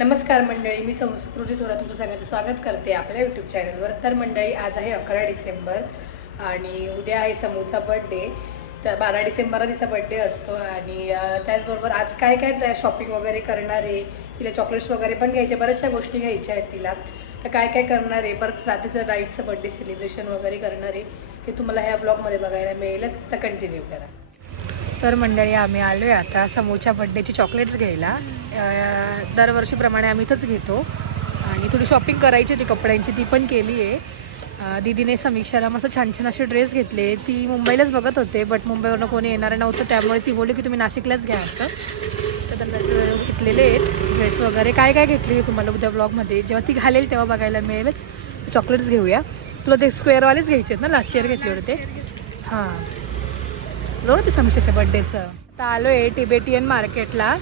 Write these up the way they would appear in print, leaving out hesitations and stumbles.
नमस्कार मंडळी, मी संस्कृती थोरात तुमचं सगळ्यांचं स्वागत करते आपल्या यूट्यूब चॅनलवर. तर मंडळी, आज आहे 11 डिसेंबर आणि उद्या आहे समूचा बड्डे. तर 12 डिसेंबरला तिचा बड्डे असतो आणि त्याचबरोबर आज काय काय शॉपिंग वगैरे करणार आहे, तिला चॉकलेट्स वगैरे पण घ्यायचे, बऱ्याचशा गोष्टी घ्यायच्या आहेत तिला. तर काय काय करणार आहे, परत रात्रीचं नाईटचं बड्डे सेलिब्रेशन वगैरे करणार आहे, हे तुम्हाला ह्या ब्लॉगमध्ये बघायला मिळेलच. तर कंटिन्यू करा. तर मंडळी, आम्ही आलो आहे आता समूच्या बड्डेची चॉकलेट्स घ्यायला. दरवर्षीप्रमाणे आम्ही इथंच घेतो आणि थोडी शॉपिंग करायची होती कपड्यांची, ती पण केली आहे. दीदीने समीक्षाला मस्त छान छान असे ड्रेस घेतले. ती मुंबईलाच बघत होते, बट मुंबईवरनं कोणी येणार नव्हतं, त्यामुळे ती बोलली की तुम्ही नाशिकलाच घ्या असं. तर त्यांना घेतलेले आहेत ड्रेस वगैरे. काय काय घेतली तुम्हाला उद्या ब्लॉगमध्ये जेव्हा ती घालेल तेव्हा बघायला मिळेलच. चॉकलेट्स घेऊया. तुला ते स्क्वेअरवालेच घ्यायचे आहेत ना, लास्ट इयर घेतले होते ते. हां, जाऊ ते समीक्षाच्या बड्डेचं. आता आलो आहे टिबेटियन मार्केटला.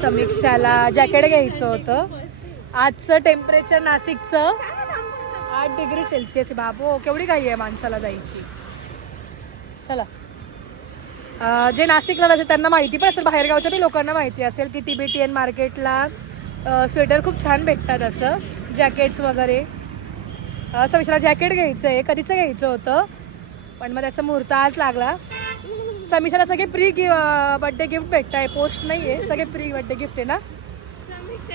समीक्षाला जॅकेट घ्यायचं होतं. आजचं टेम्परेचर नाशिकचं 8 डिग्री सेल्सिअस. बाबो, केवढी घाई आहे माणसाला जायची. चला, जे नाशिकला जायचं त्यांना माहिती पण असेल, बाहेरगावच्या बी लोकांना माहिती असेल की टिबेटियन मार्केटला स्वेटर खूप छान भेटतात, असं जॅकेट्स वगैरे. समीक्षाला जॅकेट घ्यायचं आहे, कधीचं घ्यायचं होतं, पण मग त्याचा मुहूर्त आज लागला. समीक्षाला सगळे प्री बड्डे गिफ्ट भेटत आहे, पोस्ट नाही आहे, सगळे प्री बड्डे गिफ्ट आहे ना.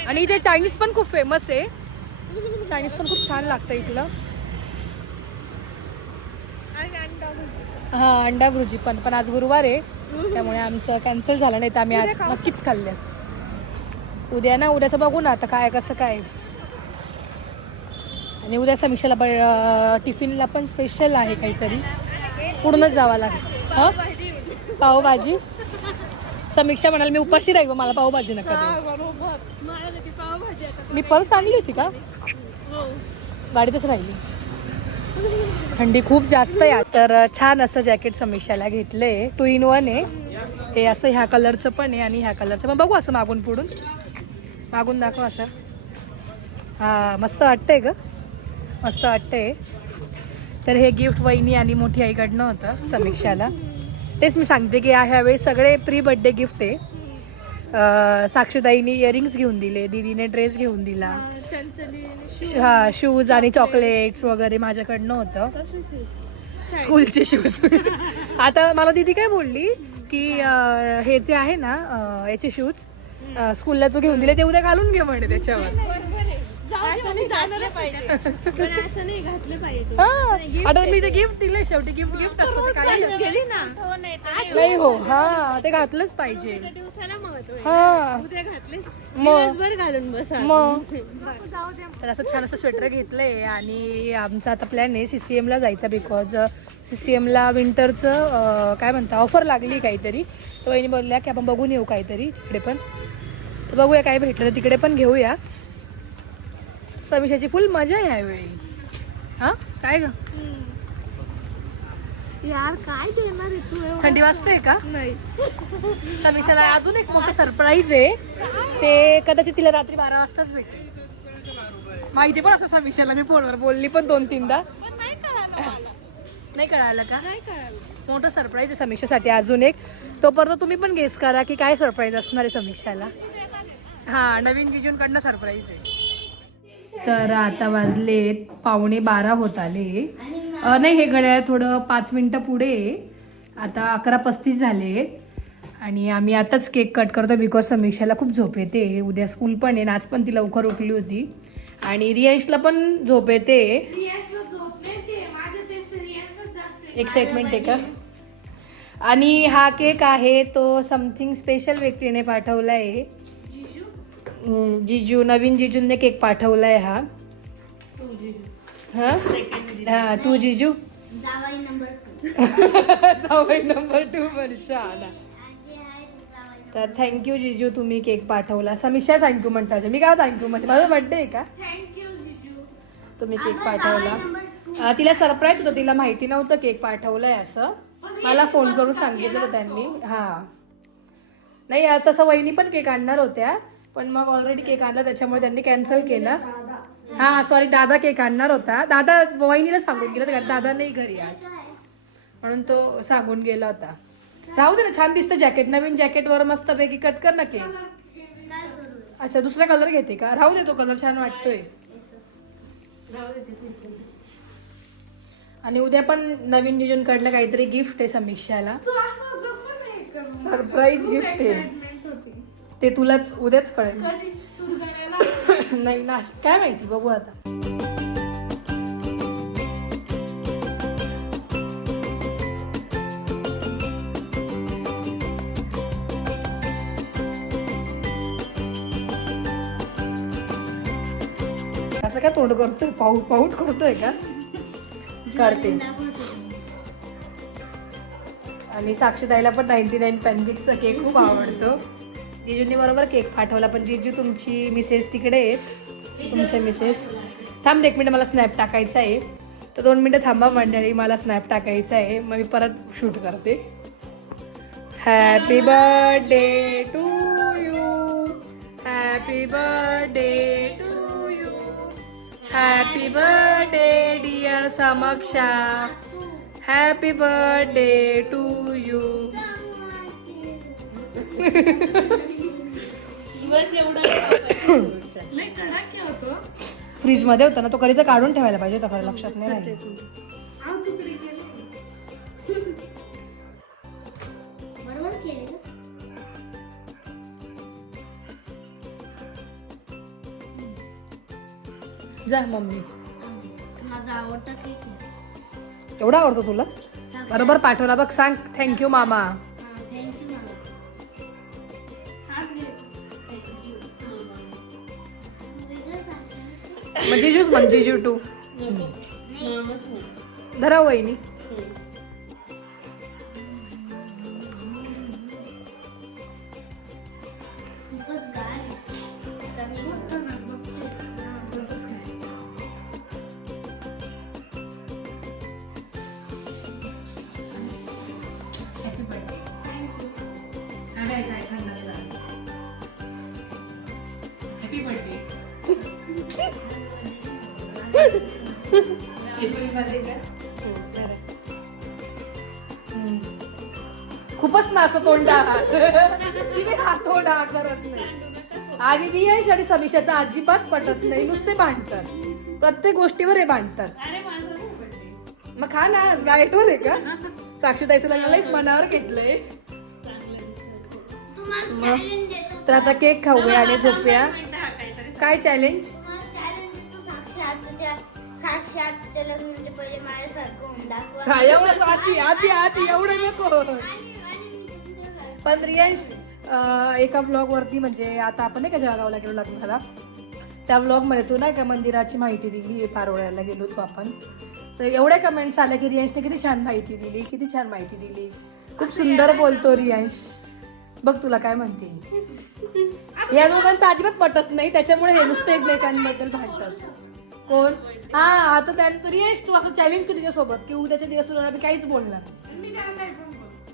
आणि इथे चायनीज पण खूप फेमस आहे, चायनीज पण खूप छान लागतं इथलं. हां, अंडा भुर्जी पण आज गुरुवार आहे त्यामुळे आमचं कॅन्सल झालं, नाही तर आम्ही आज नक्कीच खाल्ले असते. उद्या ना, उद्याचं बघू ना आता काय कसं काय. आणि उद्या समीक्षाला टिफिनला पण स्पेशल आहे काहीतरी, पूर्णच जावं लागेल. हां, पावभाजी. समीक्षा म्हणाल मी उपाशी राहील, मला पावभाजी नका देऊ. मी पर्स आणली होती का, गाडीतच राहिली. थंडी खूप जास्त आहे. तर छान असं जॅकेट समीक्षाला घेतलंय, 2 in 1 आहे हे. असं ह्या कलरचं पण आहे आणि ह्या कलरचं पण. बघू असं मागून पुढून, मागून दाखव असं. हां, मस्त वाटतंय ग, मस्त वाटतंय. तर हे गिफ्ट वहिनी आणि मोठी आईकडनं होतं समीक्षाला. तेच मी सांगते की ह्यावेळी सगळे प्री बड्डे गिफ्ट आहे. साक्षीताईने इयरिंग्स घेऊन दिले, दीदीने ड्रेस घेऊन दिला, हां शूज आणि चॉकलेट्स वगैरे माझ्याकडनं होतं, स्कूलचे शूज. आता मला दीदी काय बोलली की हे जे आहे ना याचे शूज स्कूलला तू घेऊन दिले ते उद्या घालून घे म्हणे त्याच्यावर. आता मी ते गिफ्ट दिले, शेवटी गिफ्ट असतं ते काही नाही हो. हा, ते घातलंच पाहिजे. हा, मग तर असं छान असं स्वेटर घेतलंय. आणि आमचा आता प्लॅन आहे CCM ला जायचा, बिकॉज CCM ला विंटरचं काय म्हणता ऑफर लागली काहीतरी. तर वहिनी बोलल्या की आपण बघून येऊ काहीतरी तिकडे पण. तर बघूया काय भेटलं तर तिकडे पण घेऊया. समीक्षाची फुल मजा आहे यावेळी. हा, काय ग यार, काय देणार आहे तू? थंडी वाजते का? नाही. समीक्षाला अजून एक मोठं सरप्राईज आहे, ते कदाचित तिला रात्री 12 वाजताच भेटेल. माहिती पण असं समीक्षाला, मी फोनवर बोलली पण 2-3दा. नाही कळालं का? नाही कळालं. मोठं सरप्राईज आहे समीक्षासाठी अजून एक. तोपर्यंत तुम्ही पण गेस करा की काय सरप्राईज असणार आहे समीक्षाला. हा, नवीन जिजूंकडनं सरप्राईज आहे. तर आता वाजले 11:15 होत आले. नाही, हे घड्याळ थोडं 5 मिनटं पुढे. आता 11:35 झाले आणि आम्ही आताच केक कट करतो, बिकॉज समीक्षाला खूप झोप येते. उद्या स्कूल पण आहे, आज पण ती लवकर उठली होती आणि रियांशला पण झोप येते. एक्साइटमेंट आहे का? आणि हा केक आहे तो समथिंग स्पेशल व्यक्तीने पाठवला आहे. जिजू, नवीन जिजूंनी केक पाठवलाय हा. हा, 2 जिजू. जावई नंबर 2 वर्षा आला. तर थँक्यू जिजू, तुम्ही केक पाठवला. समीक्षा थँक्यू म्हणता, मी काय थँक्यू म्हणते, माझा बर्थडे आहे का? तुम्ही केक पाठवला. तिला सरप्राईज होतं, तिला माहिती नव्हतं केक पाठवलाय असं. मला फोन करून सांगितलं होतं त्यांनी. हां, नाही तसं वहिनी पण केक आणणार होत्या, पण मग ऑलरेडी केक आणला त्याच्यामुळे त्यांनी कॅन्सल केला. हां सॉरी, दादा केक आणणार होता. दादा वहिनीला सांगून गेला, दादा नाही घरी आज, म्हणून तो सांगून गेला होता. राहू दे ना, छान दिसतं जॅकेट, नवीन जॅकेटवर मस्तपैकी कट कर ना केक. अच्छा दुसरा कलर घेते का? राहू दे, तो कलर छान वाटतोय. आणि उद्या पण नवीन जिजूंकडनं काहीतरी गिफ्ट आहे समीक्षाला. सरप्राईज गिफ्ट आहे ते तुलाच उद्याच कळेल. नाही ना, काय माहिती, बघू आता. असं काय तोंड करतोय? पाऊट पाऊट करतोय का? करते. आणि साक्षीताईला पण 99 पॅनकेकचा केक खूप आवडतो. जिजूंनी बरोबर केक पाठवला, पण जिजू तुमची मिसेस तिकडे आहेत, तुमच्या मिसेस. थांब 1 मिनिट, मला स्नॅप टाकायचा आहे. तर 2 मिनिटं थांबा मंडळी, मला स्नॅप टाकायचा आहे, मग मी परत शूट करते. Happy birthday to you, happy birthday to you, happy birthday dear Sameeksha, happy birthday to you. Fridge मध्ये होता ना तो, कधीचा काढून ठेवायला पाहिजे होता, खरं लक्षात नाही राहिलं. जा मम्मी. माझा आवडता केक. एवढा आवडतो तुला? बरोबर पाठवला बघ. सांग थँक्यू मामा. थँक्यू म्हणजे ज्यूस म्हण जिजू टू. धरा वहिनी. खूपच ना असं तोंडा तोंडा करत नाही. आणि दियश आणि समीक्षाचा अजिबात पटत नाही, नुसते भांडतात प्रत्येक गोष्टीवर. हे भांडतात. मग खा ना, डाएटवर आहे का? साक्षीताईचं लग्नालाच मनावर घेतलंय. तर आता केक खाऊया आणि झोपूया. काय चॅलेंज? एवढं नको. पण रियांश एका ब्लॉग वरती, म्हणजे आता आपण नाही का जळगावला गेलो लग्नाला, त्या ब्लॉग मध्ये तू नाही का मंदिराची माहिती दिली, पारोळ्याला गेलो होतो आपण. तर एवढ्या कमेंट्स आल्या की रियांशने किती छान माहिती दिली, किती छान माहिती दिली, खूप सुंदर बोलतो रियांश. बघ तुला काय म्हणते. या दोघांचं अजिबात पटत नाही, त्याच्यामुळे हे नुसतं एकमेकांबद्दल भांडतात. कोण? हा, आता त्यानंतर रियांश तू असं चॅलेंज कर तिच्यासोबत की उद्याच्या दिवस तुला मी काहीच बोलणार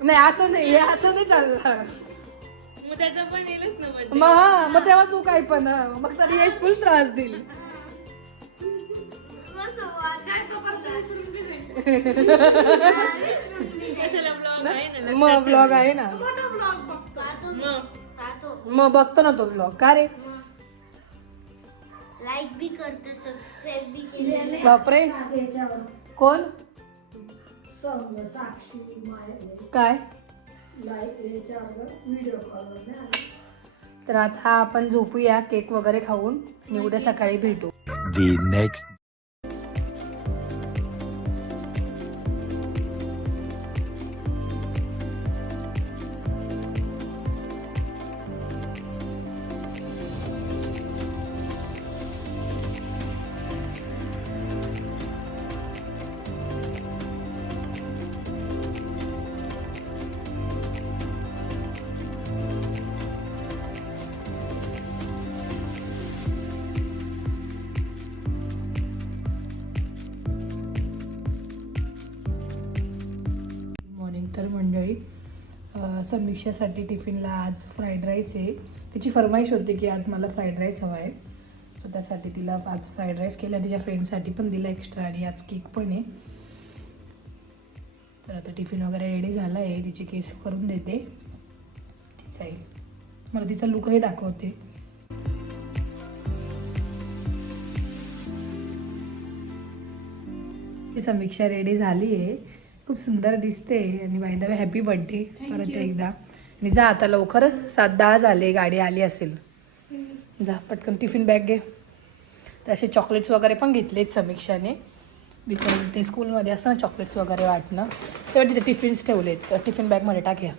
नाही. असं नाही, असं नाही चाललं. मग हा, मग तेव्हा तू काय पण मग तर रियांश फुल त्रास देईल. मग ब्लॉग आहे ना, मग बघतो ना तो ब्लॉग. का रे? लाईक बी करते, सबस्क्राईब बी केले. बापरे, कोण? काय? तर आता आपण झोपूया केक वगैरे खाऊन आणि उद्या सकाळी भेटू. तर मंडळी, समीक्षासाठी टिफिनला आज फ्राईड राईस आहे. तिची फरमाईश होती की आज मला फ्राईड राईस हवा आहे, सो त्यासाठी तिला आज फ्राईड राईस केला. तिच्या फ्रेंडसाठी पण दिला एक्स्ट्रा, आणि आज केक पण आहे. तर आता टिफिन वगैरे रेडी झाला आहे, तिची केस करून देते. तिचा आहे, मला तिचा लुकही दाखवते. आमची समीक्षा रेडी झाली आहे, खूप सुंदर दिसते. आणि by the way happy birthday परत एकदा. आणि जा आता लवकर, 7:10 झाले, गाडी आली असेल. जा पटकन टिफिन बॅग घे. तर असे चॉकलेट्स वगैरे पण घेतलेत समीक्षाने, बिकॉज ते स्कूलमध्ये असतं ना चॉकलेट्स वगैरे वाटणं, तेव्हा तिथे टिफिन्स ठेवलेत. टिफिन बॅगमध्ये टाक्या.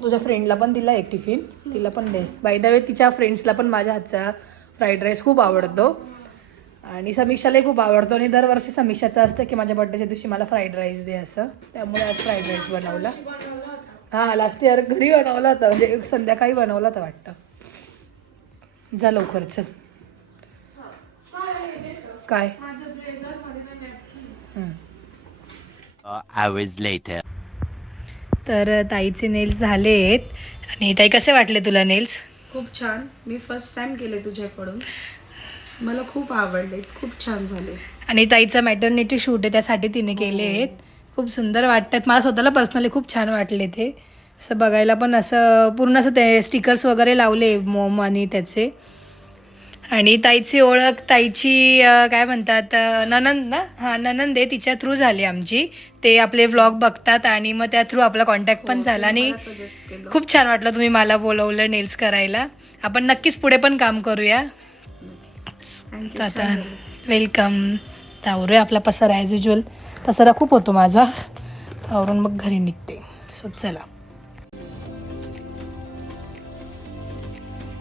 तुझ्या फ्रेंडला पण दिला एक टिफिन, तिला पण दे. बाय द वे तिच्या फ्रेंड्सला पण माझ्या हातचा फ्राईड राईस खूप आवडतो आणि समीक्षालाही खूप आवडतो. आणि दरवर्षी समीक्षाचं असतं की माझ्या बर्थडेच्या दिवशी मला फ्राईड राईस दे असं, त्यामुळे आज फ्राईड राईस बनवला. हां, लास्ट इयर घरी बनवला होता, म्हणजे संध्याकाळी बनवला होता वाटतं. जा लवकर चल. काय hours later. तर ताईचे नेल्स झालेत. आणि ताई कसे वाटले तुला नेल्स? खूप छान. मी फर्स्ट टाइम केले तुझ्याकडून, मला खूप आवडले, खूप छान झाले. आणि ताईचा मॅटर्निटी शूट आहे त्यासाठी तिने केले आहेत. खूप सुंदर वाटतात. मला स्वतःला पर्सनली खूप छान वाटले ते. असं बघायला पण असं पूर्ण असं ते स्टिकर्स वगैरे लावले मोम आणि त्याचे. आणि ताईची ओळख ताईची काय म्हणतात ननंद ना, हां ननंद आहे, तिच्या थ्रू झाली आमची. ते आपले व्लॉग बघतात आणि मग त्या थ्रू आपला कॉन्टॅक्ट पण झाला. आणि सजेस्ट केलं. खूप छान वाटलं तुम्ही मला बोलवलं नेल्स करायला. आपण नक्कीच पुढे पण काम करूया. Thank you. आता वेलकम. तर आवरूया आपला पसारा ॲज युजल. पसारा खूप होतो माझा, आवरून मग घरी निघते. सो चला.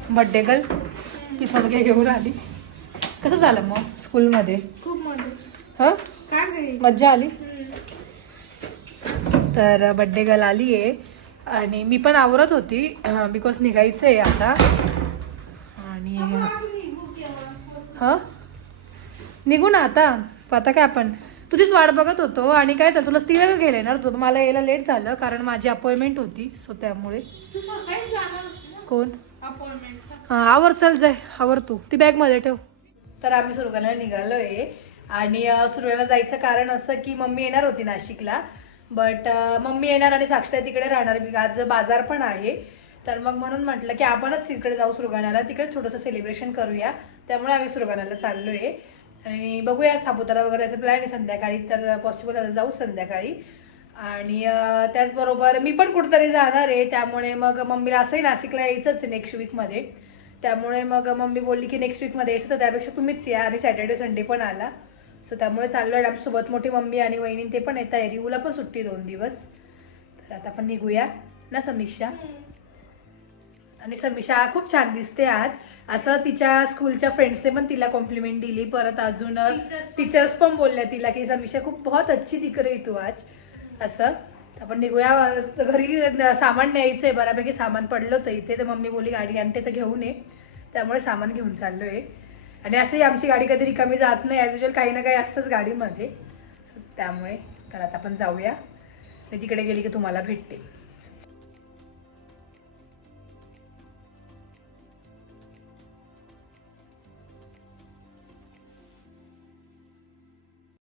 बड्डे गर्ल पीस वगैरे घेऊन आली. कसं झालं मग स्कूलमध्ये? खूप मजा. हां, काय नाही. मज्जा आली. तर बड्डे गर्ल आली आहे आणि मी पण आवरत होती बिकॉज निघायचं आहे आता. आणि हां निघू ना आता. आता काय आपण तुझीच वाट बघत होतो. आणि काय झालं तुला तिला गेले ना तू, मला यायला लेट झालं कारण माझी अपॉइंटमेंट होती. सो त्यामुळे. कोण? हां आवर, चल जाय आवर तू, ती बॅगमध्ये ठेव. तर आम्ही सुरगाणा निघालो आहे. आणि सुरगाणा जायचं कारण असं की मम्मी येणार होती नाशिकला, बट मम्मी येणार आणि साक्षी तिकडे राहणार. आज बाजार पण आहे, तर मग म्हणून म्हटलं की आपणच तिकडे जाऊ सुरगाण्याला, तिकडे छोटंसं सेलिब्रेशन करूया. त्यामुळे आम्ही सुरगाण्याला चाललो आहे. आणि बघूया सापुतारा वगैरे त्याचा प्लॅन आहे संध्याकाळी, तर पॉसिबल जाऊ संध्याकाळी. आणि त्याचबरोबर मी पण कुठेतरी जाणार आहे, त्यामुळे मग मम्मीला असंही नाशिकला यायचंच आहे नेक्स्ट वीकमध्ये. त्यामुळे मग मम्मी बोलली की नेक्स्ट वीकमध्ये यायचं, तर त्यापेक्षा तुम्हीच या. आणि सॅटर्डे संडे पण आला, सो त्यामुळे चाललो आहे. आमच्यासोबत मोठी मम्मी आणि वहिनी ते पण येत आहे. रिऊला पण सुट्टी 2 दिवस. तर आता आपण निघूया ना समीक्षा. आणि समीक्षा खूप छान दिसते आज. असं तिच्या स्कूलच्या फ्रेंड्सने पण तिला कॉम्प्लिमेंट दिली. परत अजून टीचर्स पण बोलल्या तिला की समीक्षा खूप बहुत अच्छी दिख रही तू आज. असं आपण निघूया. घरी सामान न्यायचं आहे, बऱ्यापैकी सामान पडलं होतं इथे, तर मम्मी बोलली गाडी आणते तर घेऊन ये, त्यामुळे सामान घेऊन चाललो आहे. आणि असंही आमची गाडी कधी रिकामी जात नाही, ॲज युजल काही ना काही असतंच गाडीमध्ये. सो त्यामुळे तर आता आपण जाऊया. मी तिकडे गेली की तुम्हाला भेटते.